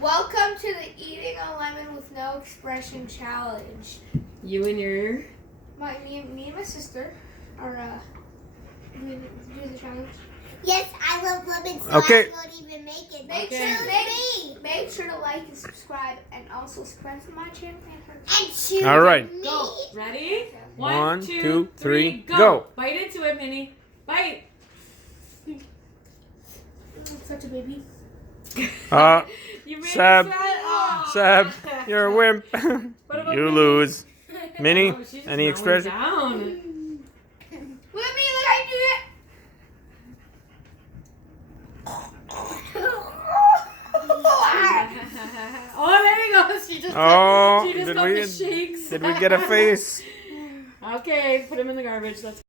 Welcome to the eating a lemon with no expression challenge. You and your... Me and my sister are doing the challenge. Yes, I love lemons, so Okay. I won't even make it. Make sure to like and subscribe, and also subscribe to my channel and her. And choose All right. me. Go. Ready? One, 2, two, 3, three, go. Bite into it, Minnie. Bite. I'm such a baby. You made Seb. it sad. Aw. Seb, you're a wimp. What about You Minnie? lose. Minnie, Oh, she's just any mowing expression? down. Look at me, look I do it. Oh, there you go. She just Oh, she just did got we- the shakes. Did we get a face? Okay, put him in the garbage. Let's